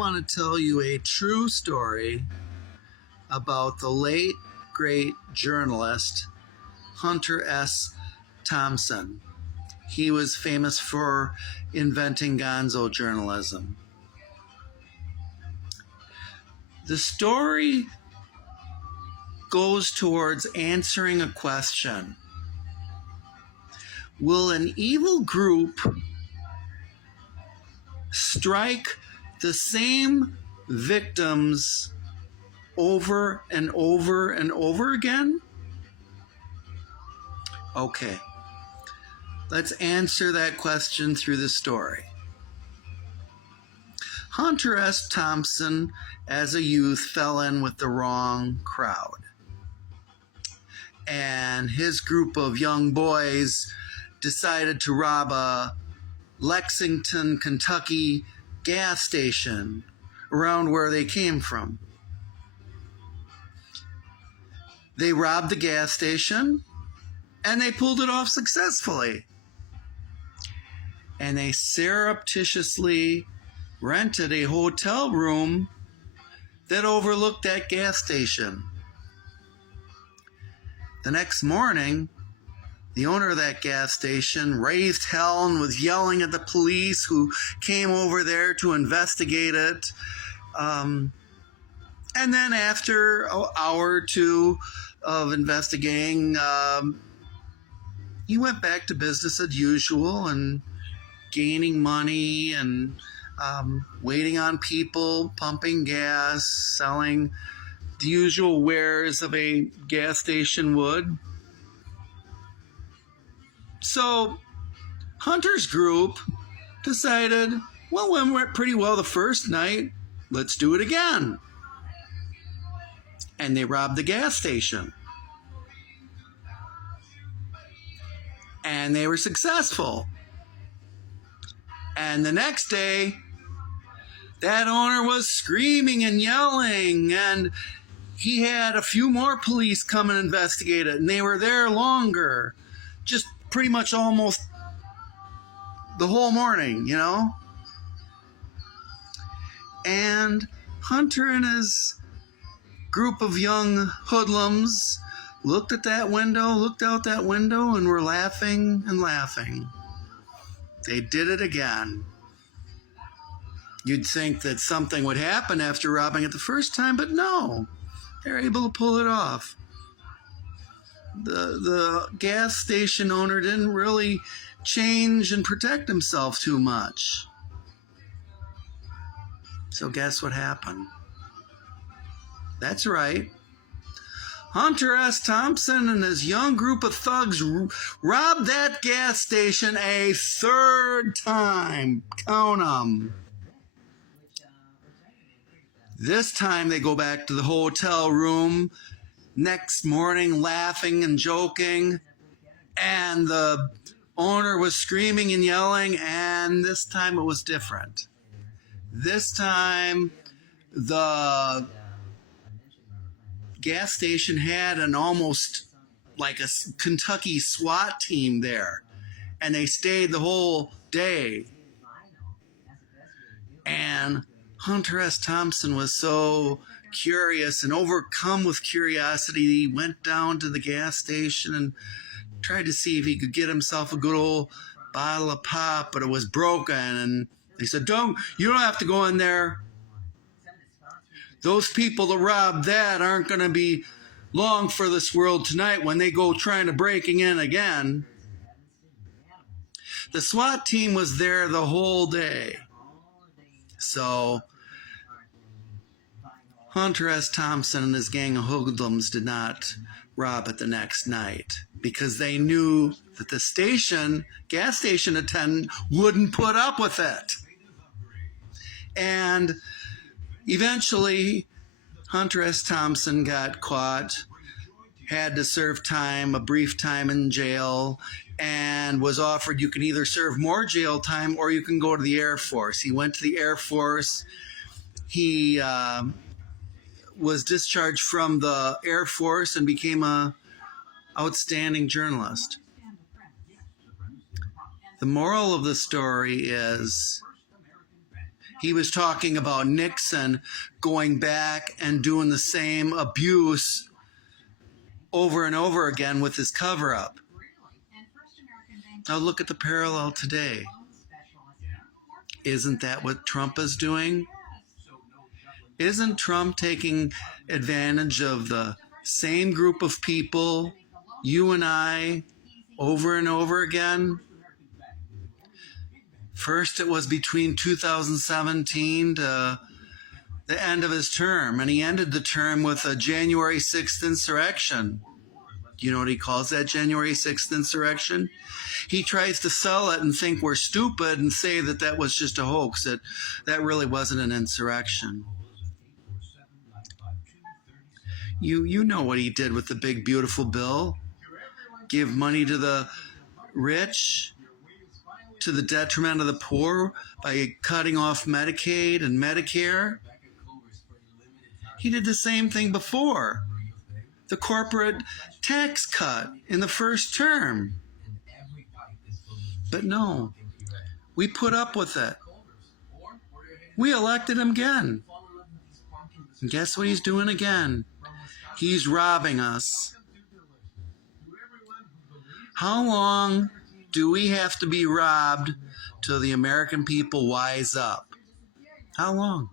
want to tell you a true story about the late, great journalist Hunter S. Thompson. He was famous for inventing gonzo journalism. The story goes towards answering a question. Will an evil group strike the same victims over and over and over again? Okay, let's answer that question through the story. Hunter S. Thompson, as a youth, fell in with the wrong crowd. And his group of young boys decided to rob a Lexington, Kentucky gas station around where they came from. They robbed the gas station and they pulled it off successfully. And they surreptitiously rented a hotel room that overlooked that gas station. The next morning, the owner of that gas station raised hell and was yelling at the police who came over there to investigate it. And then after an hour or two of investigating, he went back to business as usual and gaining money and waiting on people, pumping gas, selling the usual wares of a gas station would. So Hunter's group decided, well, we went pretty well the first night, let's do it again. And they robbed the gas station. And they were successful. And the next day, that owner was screaming and yelling, and he had a few more police come and investigate it, and they were there longer. Just pretty much almost the whole morning, you know? And Hunter and his group of young hoodlums looked out that window, and were laughing and laughing. They did it again. You'd think that something would happen after robbing it the first time, but no. They're able to pull it off. The gas station owner didn't really change and protect himself too much. So guess what happened? That's right. Hunter S. Thompson and his young group of thugs robbed that gas station a third time. Count 'em. This time they go back to the hotel room next morning laughing and joking, and the owner was screaming and yelling, and this time it was different. This time the gas station had an almost like a Kentucky SWAT team there, and they stayed the whole day. And Hunter S. Thompson was so curious and overcome with curiosity, he went down to the gas station and tried to see if he could get himself a good old bottle of pop, but it was broken. And they said, you don't have to go in there. Those people that robbed that aren't going to be long for this world tonight when they go trying to breaking in again. The SWAT team was there the whole day. So Hunter S. Thompson and his gang of hoodlums did not rob it the next night because they knew that the gas station attendant wouldn't put up with it. And eventually, Hunter S. Thompson got caught, had to serve time, a brief time in jail, and was offered you can either serve more jail time or you can go to the Air Force. He went to the Air Force. He was discharged from the Air Force and became an outstanding journalist. The moral of the story is He was talking about Nixon going back and doing the same abuse over and over again with his cover-up. Now look at the parallel today. Isn't that what Trump is doing? Isn't Trump taking advantage of the same group of people, you and I, over and over again? First, it was between 2017 to the end of his term, and he ended the term with a January 6th insurrection. Do you know what he calls that, January 6th insurrection? He tries to sell it and think we're stupid and say that that was just a hoax, that really wasn't an insurrection. You know what he did with the big, beautiful bill. Give money to the rich, to the detriment of the poor by cutting off Medicaid and Medicare. He did the same thing before. The corporate tax cut in the first term. But no, we put up with it. We elected him again. And guess what he's doing again? He's robbing us. How long do we have to be robbed till the American people wise up? How long?